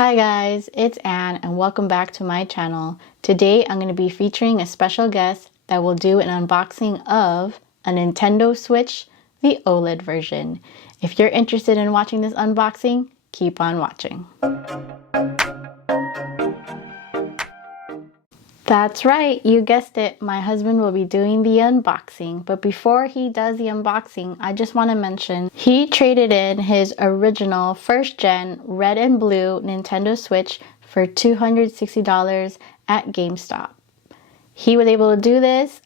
Hi guys, it's Anne and welcome back to my channel. Today I'm going to be featuring a special guest that will do an unboxing of a Nintendo Switch, the OLED version. If you're interested in watching this unboxing, keep on watching. That's right, you guessed it, my husband will be doing the unboxing. But before he does the unboxing, I just want to mention he traded in his original first gen red and blue Nintendo Switch for $260 at GameStop. He was able to do this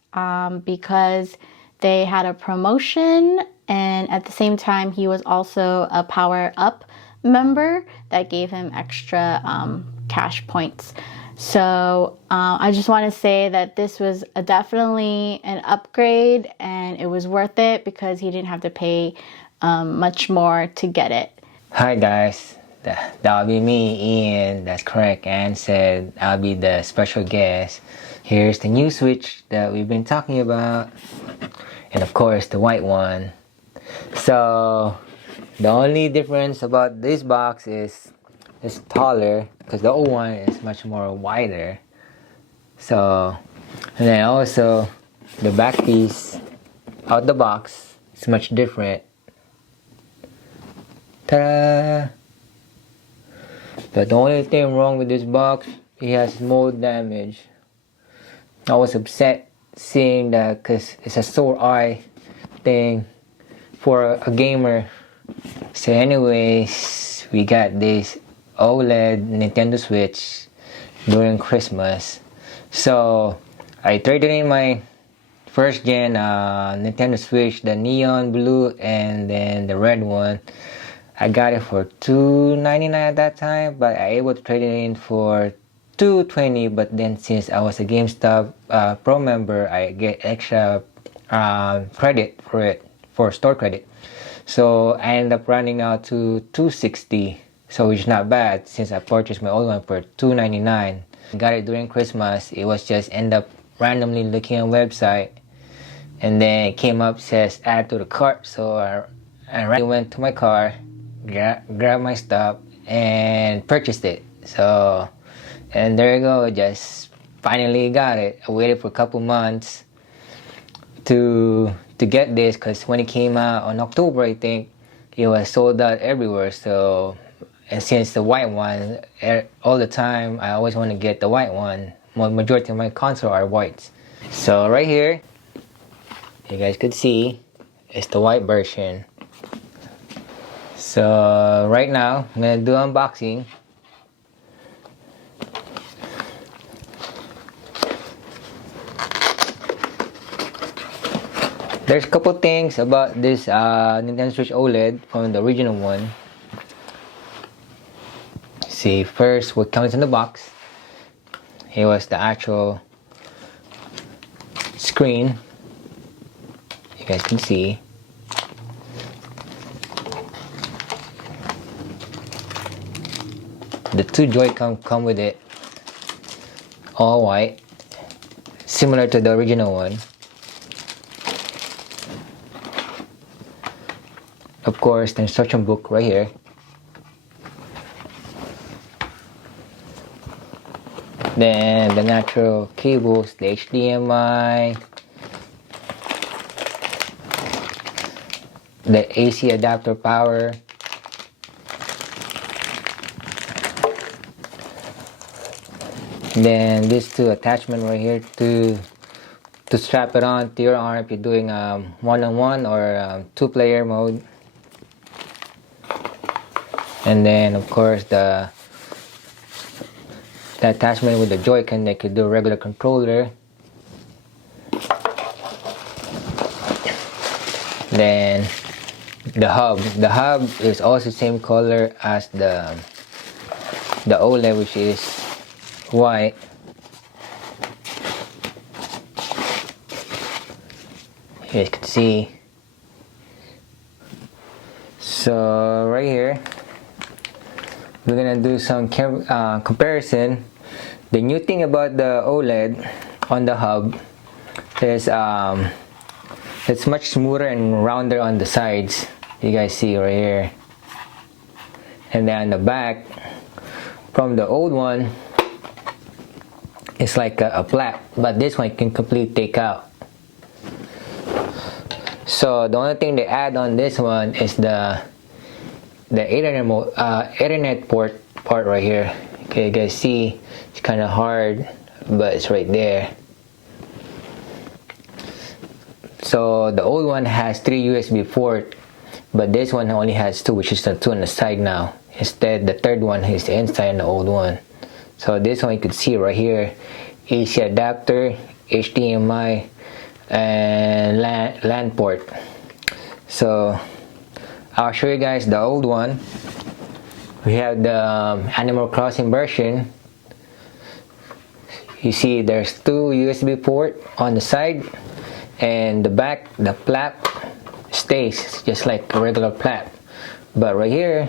because they had a promotion, and at the same time he was also a Power Up member that gave him extra cash points. So I just want to say that this was definitely an upgrade and it was worth it because he didn't have to pay much more to get it. Hi guys, that'll be me, Ian. That's correct. Anne said I'll be the special guest. Here's the new Switch that we've been talking about, and of course the white one. So the only difference about this box is it's taller because the old one is much more wider. So, and then also the back piece out the box is much different. Ta-da! But the only thing wrong with this box, it has mold damage. I was upset seeing that because it's a sore eye thing for a gamer. So anyways, we got this OLED Nintendo Switch during Christmas. So I traded in my first gen Nintendo Switch, the neon blue and then the red one. I got it for $2.99 at that time, but I able to trade it in for $2.20. But then since I was a GameStop Pro member, I get extra credit for it, for store credit. So I ended up running out to $2.60. So it's not bad since I purchased my old one for $2.99. Got it during Christmas. It was just end up randomly looking on website, and then it came up, says add to the cart. So I went to my car, grabbed my stuff and purchased it. So, and there you go, just finally got it. I waited for a couple months to get this because when it came out on October, I think it was sold out everywhere. So, and since the white one, all the time, I always want to get the white one. Majority of my consoles are whites. So right here, you guys could see, it's the white version. So right now, I'm going to do unboxing. There's a couple things about this Nintendo Switch OLED from the original one. See, first what comes in the box. Here was the actual screen. You guys can see. The two Joy-Con come with it, all white, similar to the original one. Of course, the instruction book right here. Then the natural cables, the HDMI, the AC adapter power, then these two attachments right here to strap it on to your arm if you're doing one-on-one or two-player mode. And then of course the attachment with the Joy-Con that could do a regular controller. Then the hub. The hub is also the same color as the OLED, which is white. Here you can see. So right here, we're gonna do some comparison. The new thing about the OLED on the hub is it's much smoother and rounder on the sides. You guys see right here. And then on the back, from the old one, it's like a flap, but this one you can completely take out. So the only thing they add on this one is the Ethernet port part right here. Okay, you guys see it's kind of hard, but it's right there. So the old one has 3 USB port, but this one only has 2, which is the 2 on the side now. Instead, the third one is inside the old one. So this one you could see right here, AC adapter, HDMI, and LAN port. So I'll show you guys the old one. We have the Animal Crossing version. You see there's 2 USB port on the side, and the back, the flap stays just like a regular flap. But right here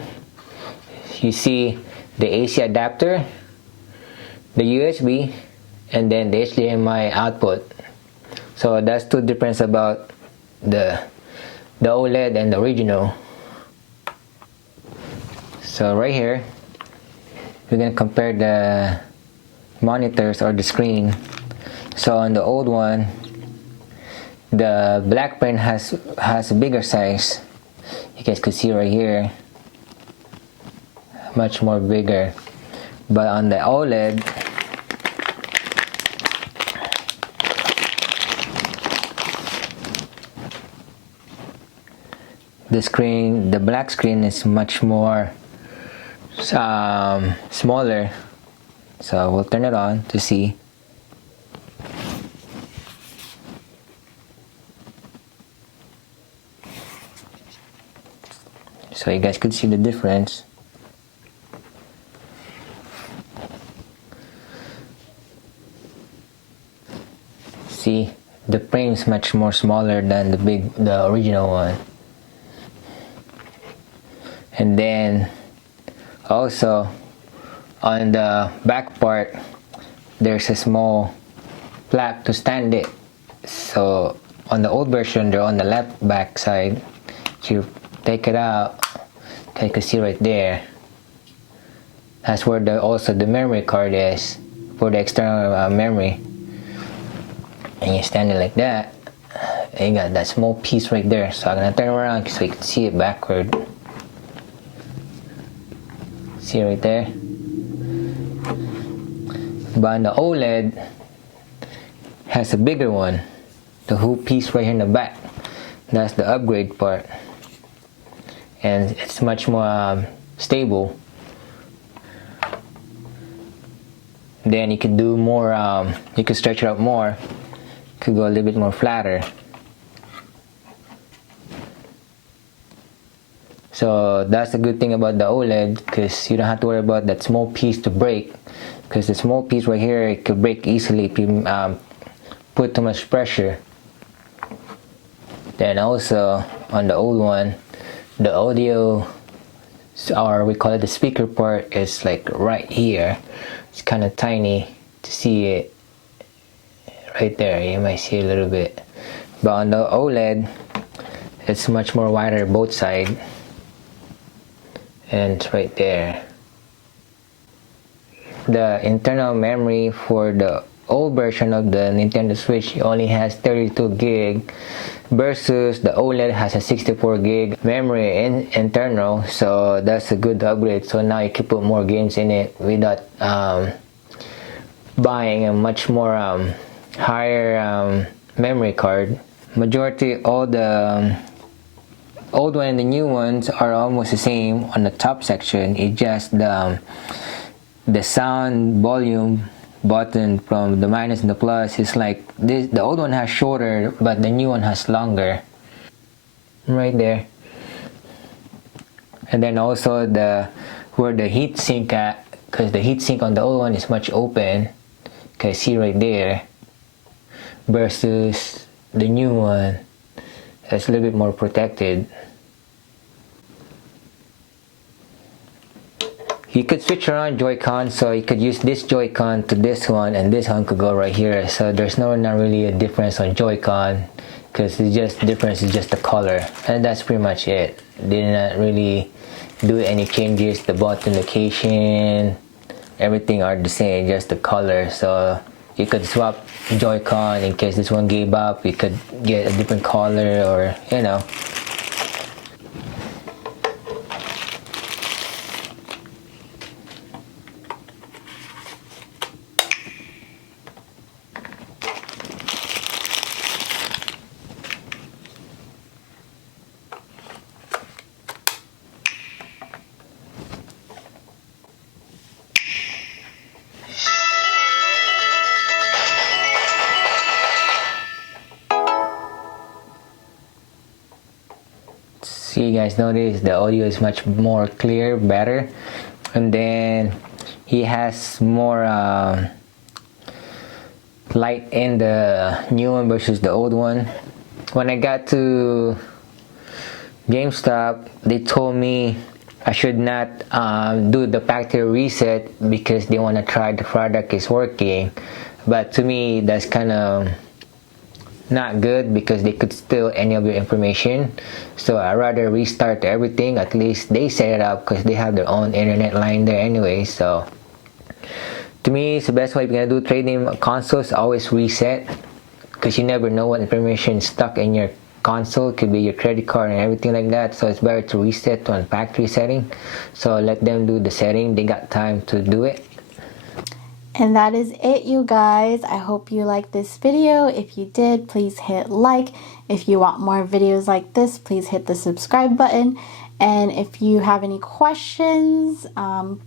you see the AC adapter, the USB, and then the HDMI output. So that's 2 difference about the OLED and the original. So right here we're gonna compare the monitors or the screen. So on the old one, the black print has a bigger size. You guys could see right here, much more bigger. But on the OLED, the black screen is much more smaller. So we'll turn it on to see. So you guys could see the difference. See, the frame is much more smaller than the original one. And then also on the back part, there's a small flap to stand it. So on the old version, they're on the left back side. You take it out, you can see right there. That's where also the memory card is for the external memory. And you stand it like that, and you got that small piece right there. So I'm gonna turn around so you can see it backward. See right there. But on the OLED has a bigger one, the whole piece right here in the back. That's the upgrade part, and it's much more stable. Then you could do more. You could stretch it out more. Could go a little bit more flatter. So that's the good thing about the OLED, because you don't have to worry about that small piece to break, because the small piece right here, it could break easily if you put too much pressure. Then also on the old one, the audio, or we call it the speaker part, is like right here. It's kind of tiny to see it right there. You might see a little bit, but on the OLED it's much more wider both sides, and it's right there. The internal memory for the old version of the Nintendo Switch only has 32 gig versus the OLED has a 64 gig memory internal. So that's a good upgrade. So now you can put more games in it without buying a much more higher memory card. Majority all the old one and the new ones are almost the same on the top section. It's just the sound volume button from the minus and the plus is like this. The old one has shorter, but the new one has longer. Right there. And then also where the heat sink at, because the heat sink on the old one is much open. Okay, see right there. Versus the new one, it's a little bit more protected. You could switch around Joy-Con, so you could use this Joy-Con to this one, and this one could go right here. So there's not really a difference on Joy-Con, because the difference is just the color, and that's pretty much it. They did not really do any changes. The button location, everything are the same, just the color. So you could swap Joy-Con in case this one gave up. You could get a different color, or you know. So you guys notice the audio is much more clear, better, and then he has more light in the new one versus the old one. When I got to GameStop, they told me I should not do the factory reset because they want to try the product is working. But to me, that's kind of not good because they could steal any of your information. So I'd rather restart everything. At least they set it up because they have their own internet line there anyway. So to me, it's the best way if you're gonna do trading consoles. Always reset, because you never know what information is stuck in your console. It could be your credit card and everything like that. So it's better to reset to a factory setting. So let them do the setting. They got time to do it. And that is it, you guys. I hope you liked this video. If you did, please hit like. If you want more videos like this, please hit the subscribe button. And if you have any questions,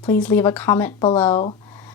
please leave a comment below.